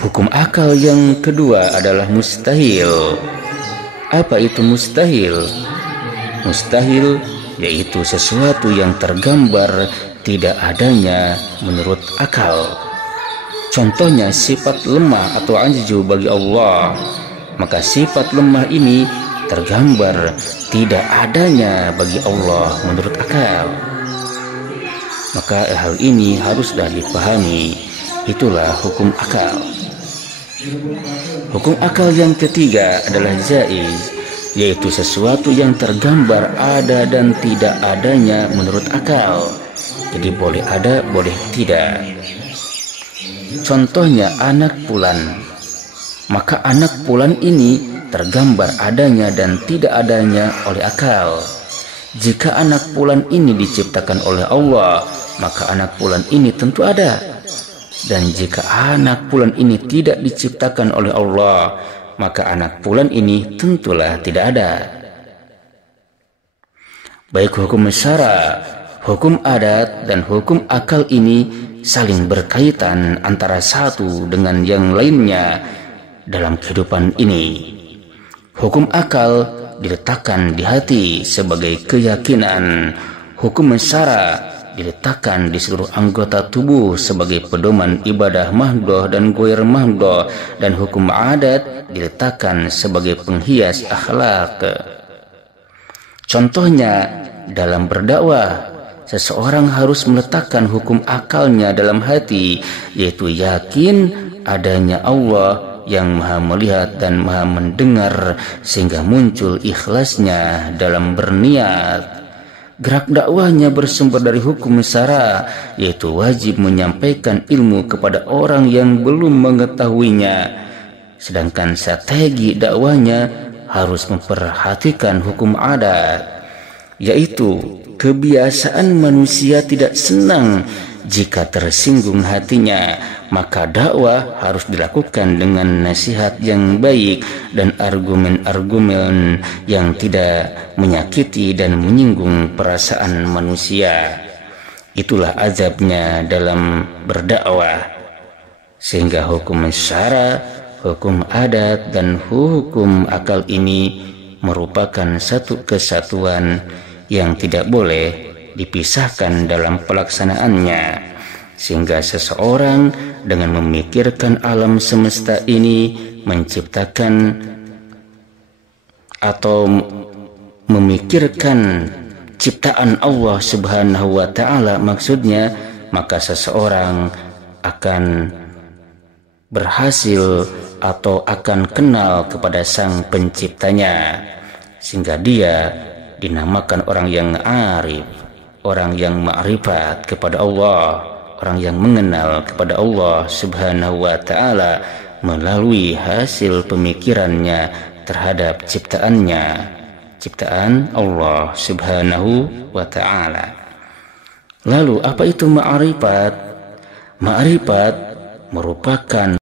Hukum akal yang kedua adalah mustahil. Apa itu mustahil? Mustahil yaitu sesuatu yang tergambar tidak adanya menurut akal. Contohnya sifat lemah atau ajzu bagi Allah. Maka sifat lemah ini tergambar tidak adanya bagi Allah menurut akal. Maka hal ini haruslah dipahami. Itulah hukum akal. Hukum akal yang ketiga adalah jaiz, yaitu sesuatu yang tergambar ada dan tidak adanya menurut akal. Jadi boleh ada, boleh tidak. Contohnya anak bulan. Maka anak bulan ini tergambar adanya dan tidak adanya oleh akal. Jika anak bulan ini diciptakan oleh Allah, maka anak bulan ini tentu ada. Dan jika anak bulan ini tidak diciptakan oleh Allah, maka anak bulan ini tentulah tidak ada. Baik hukum syara, hukum adat, dan hukum akal ini saling berkaitan antara satu dengan yang lainnya dalam kehidupan ini. Hukum akal diletakkan di hati sebagai keyakinan. Hukum syara diletakkan di seluruh anggota tubuh sebagai pedoman ibadah mahdoh dan goir mahdoh, dan hukum adat diletakkan sebagai penghias akhlak. Contohnya dalam berdakwah, seseorang harus meletakkan hukum akalnya dalam hati, yaitu yakin adanya Allah yang maha melihat dan maha mendengar, sehingga muncul ikhlasnya dalam berniat. Gerak dakwahnya bersumber dari hukum syara, yaitu wajib menyampaikan ilmu kepada orang yang belum mengetahuinya. Sedangkan strategi dakwahnya harus memperhatikan hukum adat, yaitu kebiasaan manusia tidak senang jika tersinggung hatinya. Maka dakwah harus dilakukan dengan nasihat yang baik dan argumen-argumen yang tidak menyakiti dan menyinggung perasaan manusia. Itulah azabnya dalam berdakwah. Sehingga hukum syara, hukum adat, dan hukum akal ini merupakan satu kesatuan yang tidak boleh dipisahkan dalam pelaksanaannya. Sehingga seseorang dengan memikirkan alam semesta ini menciptakan atau memikirkan ciptaan Allah Subhanahu wa ta'ala maksudnya, maka seseorang akan berhasil atau akan kenal kepada sang penciptanya, sehingga dia dinamakan orang yang arif, orang yang ma'rifat kepada Allah, orang yang mengenal kepada Allah Subhanahu wa ta'ala melalui hasil pemikirannya terhadap ciptaannya, ciptaan Allah Subhanahu wa ta'ala. Lalu apa itu ma'rifat? Ma'rifat merupakan